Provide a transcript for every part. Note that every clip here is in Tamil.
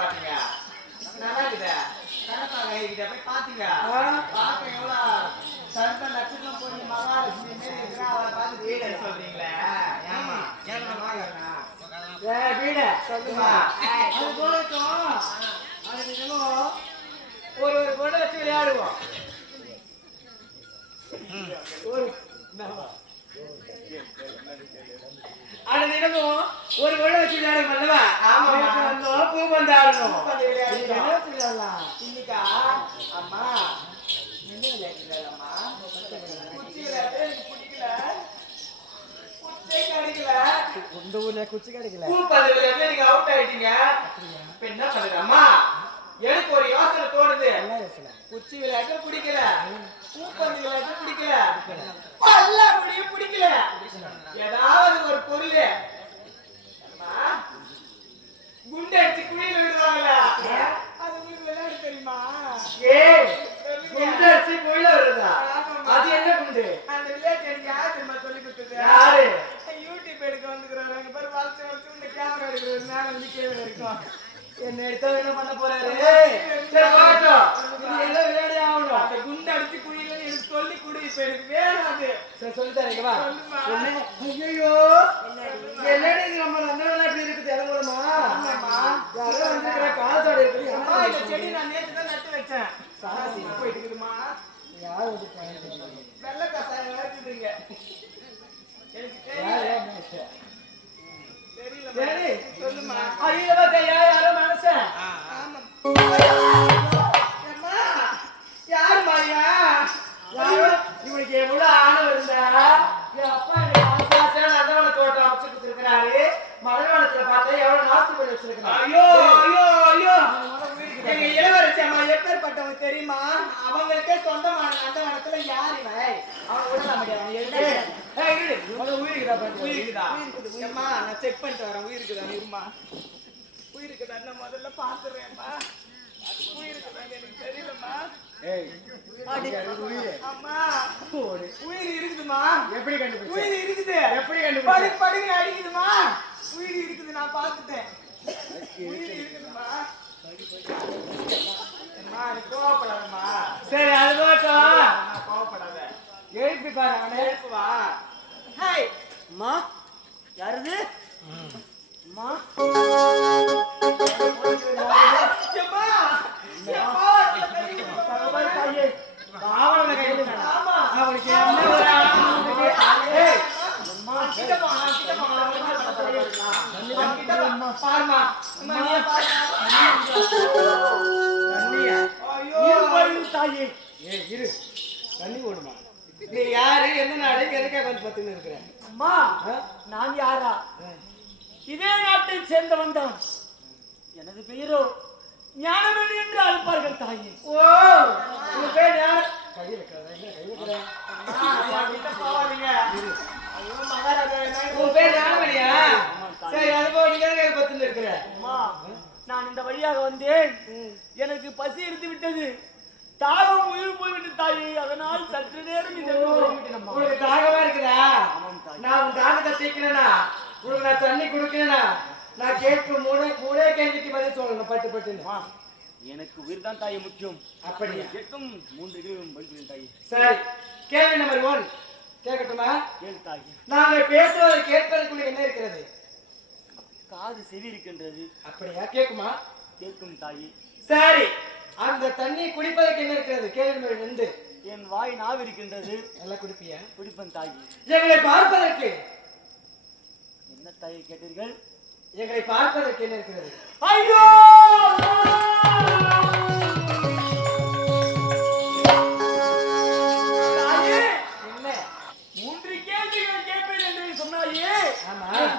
மாட்டீங்க நல்லா இருக்குதா கரப்பாக இதை போய் பாத்தீங்க பார்க்க எவ்வளவு சர்த்த நட்சத்திரம் போய் மகாலட்சுமி மாரி இருக்கிறா அவளை பார்த்து வீடு சொல்றீங்களே ஏமா வீடு சொல்லுமா அது போகட்டும் அது தினமும் ஒரு பொண்ணை வச்சு விளையாடுவோம் அது தினமும் ஒரு பொண்ணை வச்சு விளையாடுவோம் அல்லவா வந்தோம் பூ வந்து ஆடணும் இன்னைக்கா அம்மா என்ன விளையாடுறீங்களா குச்சி விளையாட்டு எனக்கு பிடிக்கல குச்சே கிடைக்கல இந்த ஊர்ல குச்சி கிடைக்கல பூ பந்து விளையாட்டு நீங்க அவுட் ஆயிட்டீங்க இப்ப என்ன பண்ணுங்க அம்மா எனக்கு ஒரு யோசனை தோணுது குச்சி விளையாட்டு பிடிக்கல பூப்பந்து விளையாட்டு பிடிக்கல எல்லாருடையும் பிடிக்கல ஏதாவது ஒரு பொருள் குண்டு அடிச்சு குழியில விடுவாங்கல்ல அது உங்களுக்கு விளையாட தெரியுமா குண்டு அடிச்சு குழியில விடுறதா அது என்ன குண்டு அந்த விளையாட்டு எனக்கு யார் தெரியுமா சொல்லி கொடுத்தது யாரு யூடியூப் எடுக்க வந்துக்கிறாரு அங்க பேர் வளர்ச்சி வச்சு இந்த கேமரா எடுக்கிறது மேல நிக்கவே இருக்கும் என்ன எடுத்தா என்ன பண்ண போறாரு விளையாடி ஆகணும் அந்த குண்டு அடிச்சு குழியில எனக்கு சொல்லி கொடு இப்ப எனக்கு வேணாது சொல்லி தரீங்களா ஐயோ என்னடி நம்ம அந்த விளையாட்டு இருக்குது இறங்குறமா யாரோ வந்துக்கிற காலத்தோட இருக்குது அம்மா இந்த செடி நான் நேற்று தான் நட்டு வச்சேன் சாசி போயிட்டு இருக்குதுமா யார் வெள்ளை கசாயம் வளர்க்குதுங்க எனக்கு தெரியல சொல்லுமா ஐயோ யாரோ மனசன் யாரு மாரியா யாரோ இவனுக்கு எவ்வளவு ஆணவம் இருந்தா என் அப்பா நந்தவன தோட்டம் அமைச்சு கொடுத்துருக்கிறாரு மலைவாளத்துல பார்த்தா எவ்வளவு நாஸ்தி பண்ணி வச்சிருக்கிறாரு ஐயோ ஐயோ ஐயோ எங்க இளவரசி அம்மா எப்பேற்பட்டவங்க தெரியுமா அவங்களுக்கே சொந்தமான நந்தவனத்துல யாரு அவங்க விடல முடியாது உயிருக்குதா நான் செக் பண்ணிட்டு வரேன் உயிருக்குதா இருமா உயிருக்குதா நான் முதல்ல பாத்துறேன்மா உயிருக்குதா எனக்கு தெரியலம்மா உயிர் இருக்குதுமா எப்படி கண்டுபிடிச்ச உயிர் இருக்குது எப்படி கண்டுபிடிச்ச படுங்க அடிக்குதுமா உயிர் இருக்குது நான் பார்த்துட்டேன் உயிர் இருக்குதுமா கோவப்படாதம்மா சரி அது போட்டோம் கோவப்படாத எழுப்பி பாரு அவனை எழுப்புவா ஹாய் அம்மா யாருது அம்மா நீ யாரு என்ன நாடு எதுக்காக வந்து பத்துன்னு இருக்கிற அம்மா நான் யாரா இதே நாட்டை சேர்ந்தவன் தான் எனது பெயரோ ஞானவேணி என்று அழைப்பார்கள் தாயே ஓ உங்க பேர் யார் நான் இந்த வழியாக வந்தேன் எனக்கு பசி எடுத்து விட்டது தாகம் உயிர் போய்விட்டு தாயே அதனால் சற்று நேரம் உங்களுக்கு தாகமா இருக்குதா நான் உன் தாகத்தை தீக்கிறேனா உங்களுக்கு நான் தண்ணி குடுக்கிறேனா நான் கேட்கும் மூணே கேள்விக்கு பதில் சொல்லணும் பட்டு பட்டுன்னு எனக்கு உயிர் தான் தாய் முக்கியம் அப்படியே கேட்கும் 3 கேள்வி பதில் தாய் சரி கேள்வி நம்பர் 1 கேட்கட்டுமா கேள் தாய் நாங்கள் பேசுவதை கேட்பதற்குள்ள என்ன இருக்கிறது காது செவி இருக்கின்றது அப்படியா கேட்குமா கேட்கும் தாய் சரி அந்த தண்ணி குடிப்பதற்கு என்ன இருக்கிறது கேள்வி நம்பர் 2 என் வாய் நாவு இருக்கின்றது நல்லா குடிப்பியா குடிப்பேன் தாய் எங்களை பார்ப்பதற்கு என்ன தாய் கேட்டீர்கள் எங்களை பார்ப்பதற்கு என்ன இருக்கிறது ஐயோ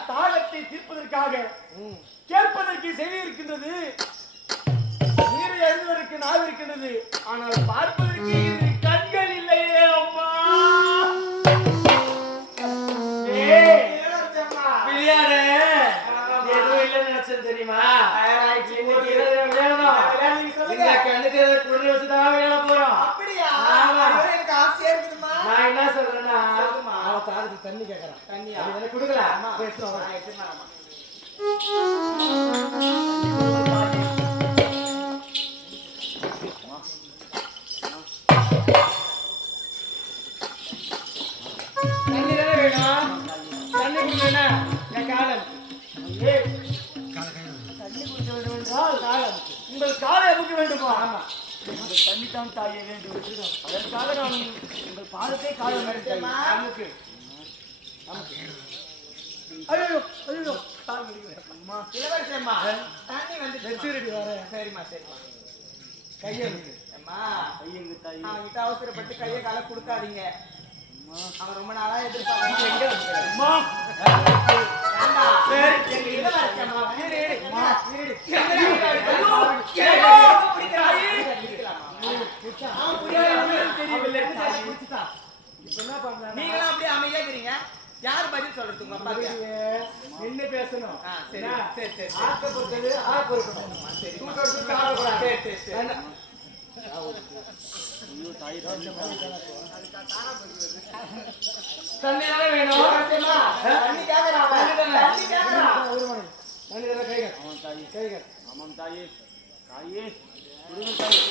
தாகத்தை தீர்ப்பதற்காக கேட்பதற்கு செவி இருக்கின்றது நீரை எழுதுவதற்கு நாவு இருக்கின்றது ஆனால் பார்ப்பதற்கு கண்கள் இல்லையே அம்மா விளையாடு எதுவும் இல்லைன்னு நினைச்சேன் தெரியுமா இந்த கண்ணுக்கு குளிர வச்சுதான் விளையாட போறோம் எனக்கு ஆசையா இருக்குதுமா நான் என்ன சொல்றேன்னா தாரத்துக்கு தண்ணி கேட்கறான் தண்ணி கொடுக்கலாம் உங்கள் காலை அமுக்க வேண்டுமா? ஆமா. உங்கள் தண்ணித்தான் தாயே வேண்டும். அதற்காக நான் உங்கள் பாதத்தை காலை மறைத்தேம்மா. அமுக்கு. ஐயோ ஐயோ கால் முடியல. அம்மா இளவரசம்மா தண்ணி வந்து வெச்சிரடி வர. சரிம்மா சரிம்மா. கையை அமுக்கு. அம்மா கையங்க தாயே. அவங்கிட்ட அவசரப்பட்டு கையை காலை கொடுக்காதீங்க. அவன் ரொம்ப நாளா எதிர்பார்க்கறான். அம்மா ஏண்டா சரி எங்க இளவரசம்மா வீடு அம்மா வீடு நீங்களா அப்படியே அமைதியா இருக்கீங்க. யாரு பதில் சொல்றது உங்க அப்பா? என்ன பேசணும்? சரி சரி சரி ஆக்கப்பட்டது ஆக்கப்படணும். சரி தூக்கறது சாப்பிடக்கூடாது. சரி சரி சரி ஐயோ தாய் தண்ணியாவே வேணும். தண்ணி கேக்குறா தண்ணி கேக்குறா தண்ணி தர கைங்க. ஆமாம் தாயே கைங்க. ஆமாம் தாயே தாயே குடுங்க தாயே.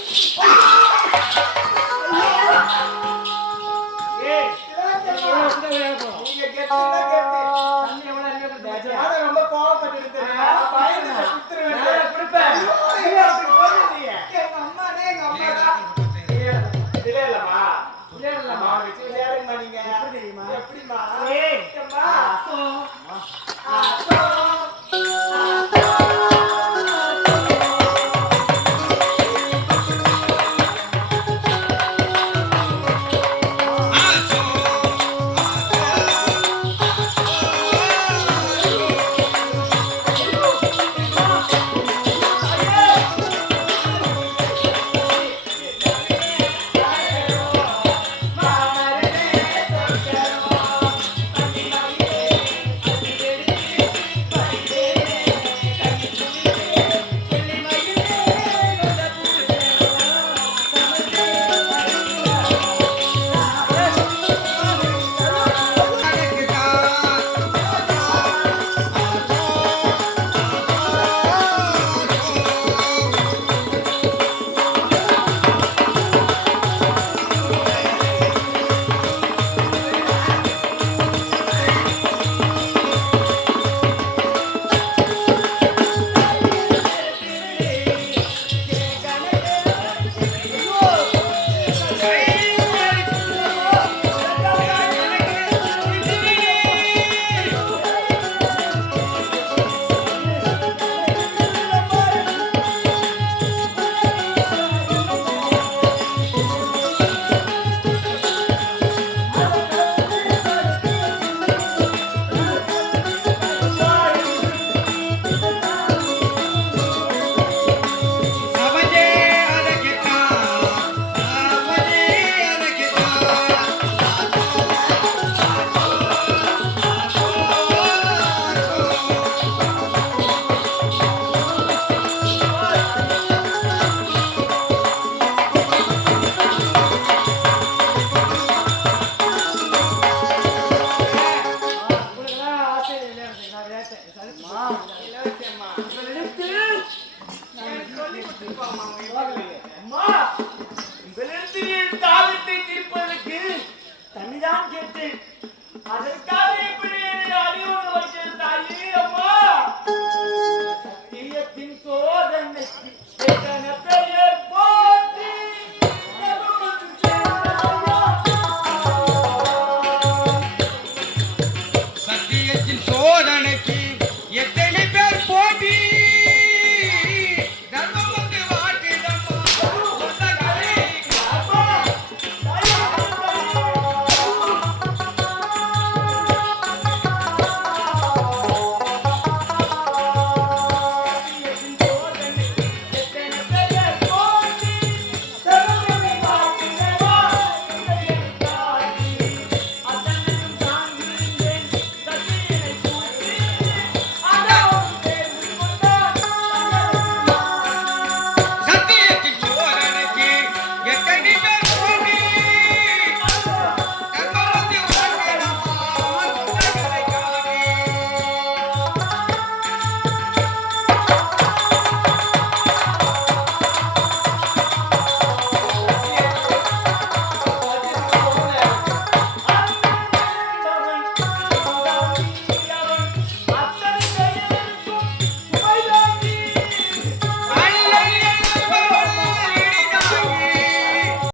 ஏய் நீங்க கேட்டீங்க கேட்டி தண்ணி எவ்வளவு அறிய போறது? நான் ரொம்ப கோவப்பட்டு இருக்கேன். பயந்து